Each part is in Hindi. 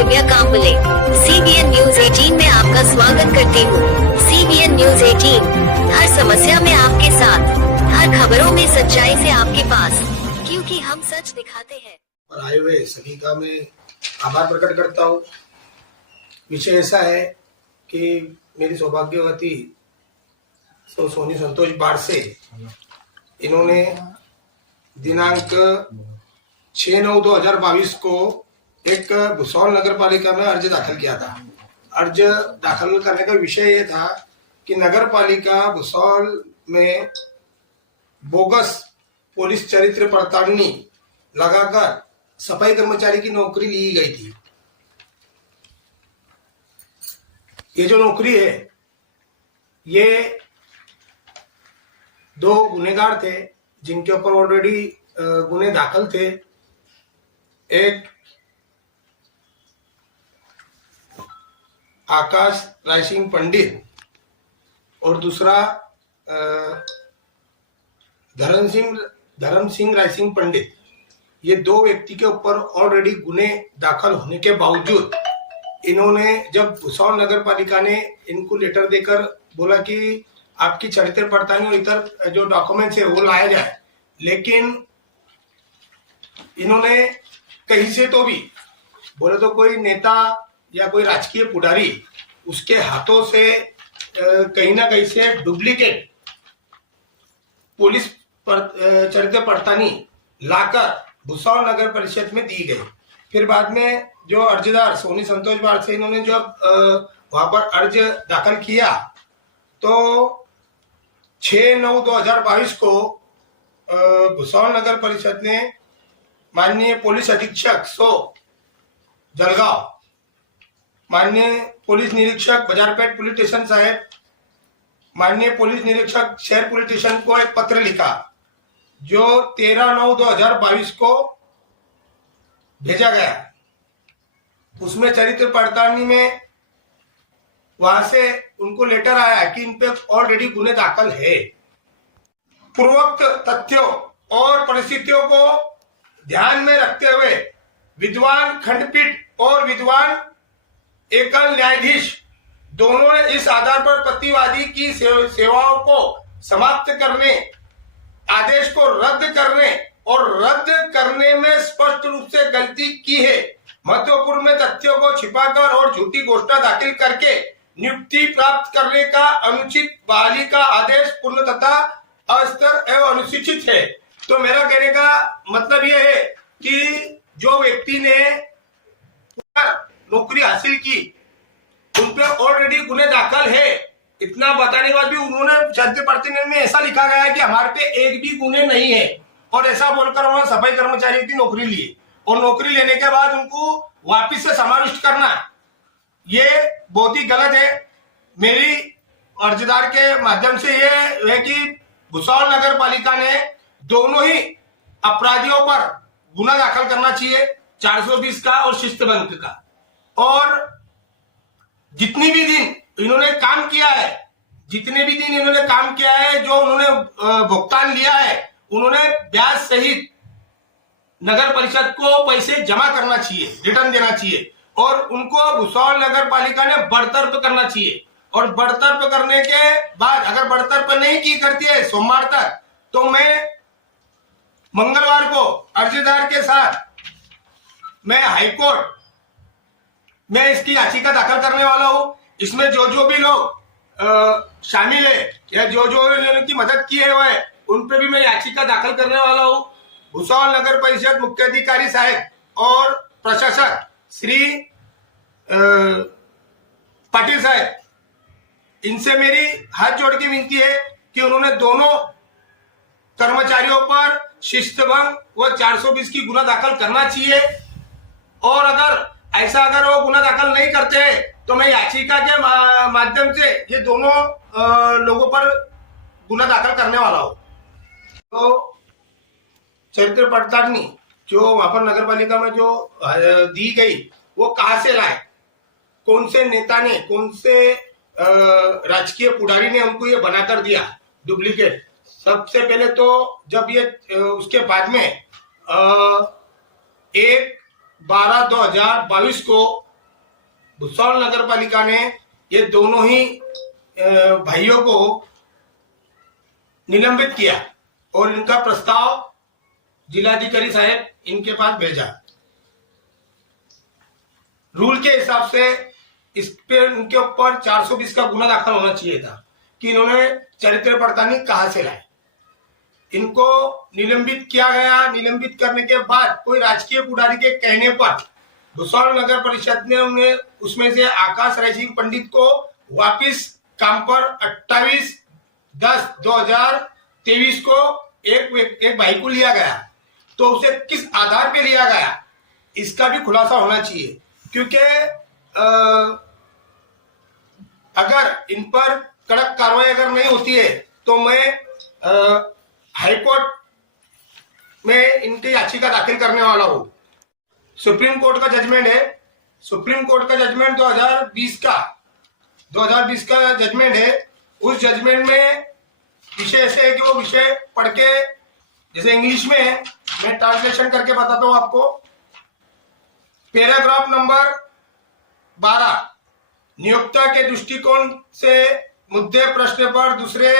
दिव्या कांबले। CBN न्यूज 18 में आपका स्वागत करती हूँ। CBN न्यूज 18 हर समस्या में आपके साथ, हर खबरों में सच्चाई से आपके पास, क्योंकि हम सच दिखाते हैं। और आए हुए सभी का मैं आभार प्रकट करता हूँ। विषय ऐसा है कि मेरी सौभाग्यवती सोनी संतोष बारसे, इन्होंने दिनांक 6/9/2022 को एक भुसौल नगर पालिका में अर्ज दाखिल किया था। अर्ज दाखिल करने का विषय ये था कि नगर पालिका भुसौल में बोगस पुलिस चरित्र पड़तालनी लगाकर सफाई कर्मचारी की नौकरी ली गई थी। ये जो नौकरी है, ये 2 गुनेगार थे जिनके ऊपर ऑलरेडी गुने दाखिल थे। एक आकाश राय सिंह पंडित और दूसरा धर्म सिंह राय सिंह पंडित। ये 2 व्यक्ति के ऊपर ऑलरेडी गुने दाखिल होने के बावजूद इन्होंने, जब भुसौल नगर पालिका ने इनको लेटर देकर बोला कि आपकी चरित्र पड़ताल और इतर जो डॉक्यूमेंट्स है वो लाया जाए, लेकिन इन्होंने कहीं से तो भी बोले तो कोई नेता या कोई राजकीय पुजारी उसके हाथों से कहीं ना कहीं से डुप्लीकेट पुलिस चरित्र पड़तानी लाकर भुसौल नगर परिषद में दी गई। फिर बाद में जो अर्जदार सोनी संतोष बारसे, इन्होंने जब वहां पर अर्ज दाखिल किया तो 6/9/2022 को भुसौल नगर परिषद ने माननीय पुलिस अधीक्षक जलगांव, माननीय पुलिस निरीक्षक बाजारपेट पुलिस स्टेशन साहेब, माननीय पुलिस निरीक्षक शहर पुलिस स्टेशन को एक पत्र लिखा जो 13/9/2022 को भेजा गया। उसमें चरित्र पड़तालनी में वहां से उनको लेटर आया कि इन पे ऑलरेडी गुने दाखिल है। पूर्वोक्त तथ्यों और परिस्थितियों को ध्यान में रखते हुए विद्वान खंडपीठ और विद्वान एकल न्यायाधीश दोनों ने इस आधार पर प्रतिवादी की सेवाओं को समाप्त करने, आदेश को रद्द करने और रद्द करने में स्पष्ट रूप से गलती की है। महत्वपूर्ण तथ्यों को छिपाकर और झूठी घोषणा दाखिल करके नियुक्ति प्राप्त करने का अनुचित बहाली का आदेश पूर्ण तथा अस्तर एवं अनुसूचित है। तो मेरा कहने का मतलब यह है कि जो व्यक्ति ने नौकरी हासिल की उन पे ऑलरेडी गुने दाखिल है, इतना बताने के बाद भी उन्होंने चरित्र पड़ताल में ऐसा लिखा गया है कि हमारे पे एक भी गुने नहीं है, और ऐसा बोलकर उन्होंने सफाई कर्मचारी की नौकरी ली और नौकरी लेने के बाद उनको वापिस से समाविष्ट करना, ये बहुत ही गलत है। मेरी अर्जदार के माध्यम से ये है कि भुसौल नगर पालिका ने दोनों ही अपराधियों पर गुना दाखिल करना चाहिए, 420 का और शिस्त भंग का। और जितनी भी दिन इन्होंने काम किया है, जो उन्होंने भुगतान लिया है, उन्होंने ब्याज सहित नगर परिषद को पैसे जमा करना चाहिए, रिटर्न देना चाहिए, और उनको भुसौल नगर पालिका ने बरतरफ करना चाहिए। और बरतरफ करने के बाद अगर बरतरफ नहीं करती है सोमवार तक, तो मैं मंगलवार को अर्जदार के साथ मैं हाईकोर्ट में इसकी याचिका दाखिल करने वाला हूं। इसमें जो भी लोग शामिल है या जो इनकी मदद की है वह, उन पे भी मैं याचिका दाखिल करने वाला हूं। भुसौल नगर परिषद मुख्य अधिकारी साहब और प्रशासक श्री पाटिल साहब, इनसे मेरी हाथ जोड़ के विनती है कि उन्होंने दोनों कर्मचारियों पर शिस्तभंग व 420 की गुना दाखिल करना चाहिए। और अगर वो गुना दाखिल नहीं करते तो मैं याचिका के माध्यम से ये दोनों लोगों पर गुना दाखिल करने वाला हूं। तो चरित्र पड़तालनी जो वहां पर नगर पालिका में जो दी गई, वो कहां से लाए, कौन से नेता ने, कौन से राजकीय पुजारी ने उनको ये बनाकर दिया डुप्लीकेट। सबसे पहले तो जब ये उसके बाद में 1/12/2022 को भुसावल नगर पालिका ने ये दोनों ही भाइयों को निलंबित किया और इनका प्रस्ताव जिलाधिकारी साहब इनके पास भेजा। रूल के हिसाब से इस पे उनके ऊपर 420 का गुना दाखिल होना चाहिए था कि इन्होंने चरित्र पड़तानी कहां से लाए। इनको निलंबित किया गया। निलंबित करने के बाद कोई राजकीय पुजारी के कहने पर भुसावल नगर परिषद ने उन्हें उसमें से आकाश राय सिंह पंडित को वापिस काम पर 28/10/2023 को एक भाई को लिया गया। तो उसे किस आधार पे लिया गया इसका भी खुलासा होना चाहिए, क्योंकि अगर इन पर कड़क कार्रवाई अगर नहीं होती है तो मैं हाईकोर्ट में इनकी याचिका दाखिल करने वाला हूं। सुप्रीम कोर्ट का जजमेंट है। सुप्रीम कोर्ट का जजमेंट 2020 का जजमेंट है। उस जजमेंट में विषय ऐसे है कि वो विषय पढ़ के, जैसे इंग्लिश में है, मैं ट्रांसलेशन करके बताता हूं आपको। पैराग्राफ नंबर 12, नियोक्ता के दृष्टिकोण से मुद्दे प्रश्न पर दूसरे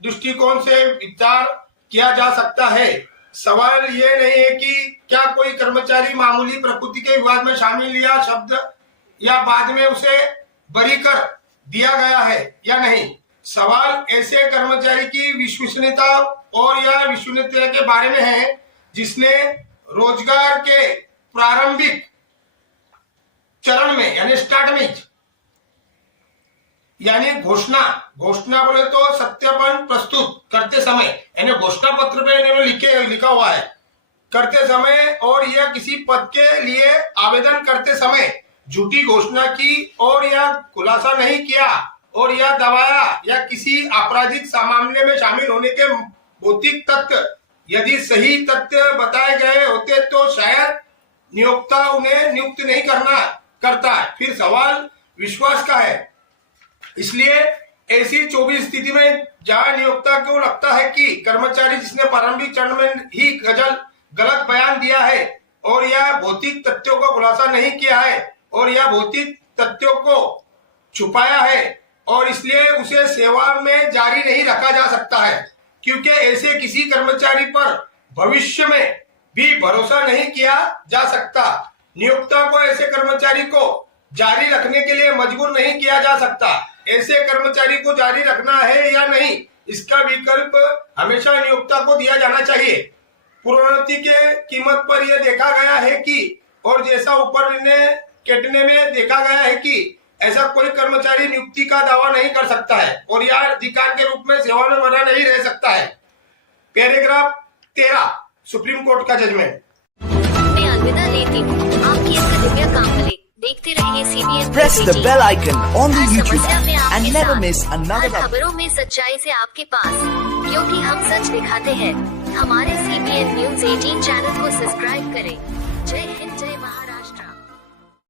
दृष्टिकोण से विचार किया जा सकता है। सवाल ये नहीं है कि क्या कोई कर्मचारी मामूली प्रकृति के विवाद में शामिल या शब्द या बाद में उसे बरी कर दिया गया है या नहीं। सवाल ऐसे कर्मचारी की विश्वसनीयता और या विश्वसनीयता के बारे में है जिसने रोजगार के प्रारंभिक चरण में यानी स्टार्ट में, यानी घोषणा बोले तो सत्यापन प्रस्तुत करते समय, यानी घोषणा पत्र पे इन्होंने लिखा हुआ है करते समय, और यह किसी पद के लिए आवेदन करते समय झूठी घोषणा की और यह खुलासा नहीं किया और यह दबाया या किसी आपराधिक मामले में शामिल होने के भौतिक तथ्य यदि सही तथ्य बताए गए होते तो शायद नियोक्ता उन्हें नियुक्त नहीं करता। फिर सवाल विश्वास का है। इसलिए ऐसी 24 स्थिति में जहां नियोक्ता को लगता है कि कर्मचारी जिसने प्रारंभिक चरण में ही गलत बयान दिया है और यह भौतिक तथ्यों को खुलासा नहीं किया है और यह भौतिक तथ्यों को छुपाया है और इसलिए उसे सेवा में जारी नहीं रखा जा सकता है, क्योंकि ऐसे किसी कर्मचारी पर भविष्य में भी भरोसा नहीं किया जा सकता। नियोक्ता को ऐसे कर्मचारी को जारी रखने के लिए मजबूर नहीं किया जा सकता। ऐसे कर्मचारी को जारी रखना है या नहीं इसका विकल्प हमेशा नियोक्ता को दिया जाना चाहिए। प्रोन्नति के कीमत पर यह देखा गया है कि और जैसा ऊपर कैटने में देखा गया है कि ऐसा कोई कर्मचारी नियुक्ति का दावा नहीं कर सकता है और यह अधिकार के रूप में सेवा में बना नहीं रह सकता है। पैराग्राफ 13 सुप्रीम कोर्ट का जजमेंट। मैं अलविदा लेती हूँ। आपकी इसका दिव्य काम करे। देखते रहिए CBN। Press the bell icon on the her YouTube समस्या में app आपके and never साथ। miss another हर खबरों में सच्चाई से आपके पास, क्योंकि हम सच दिखाते हैं। हमारे CBN News 18 चैनल को सब्सक्राइब करें। जय हिंद।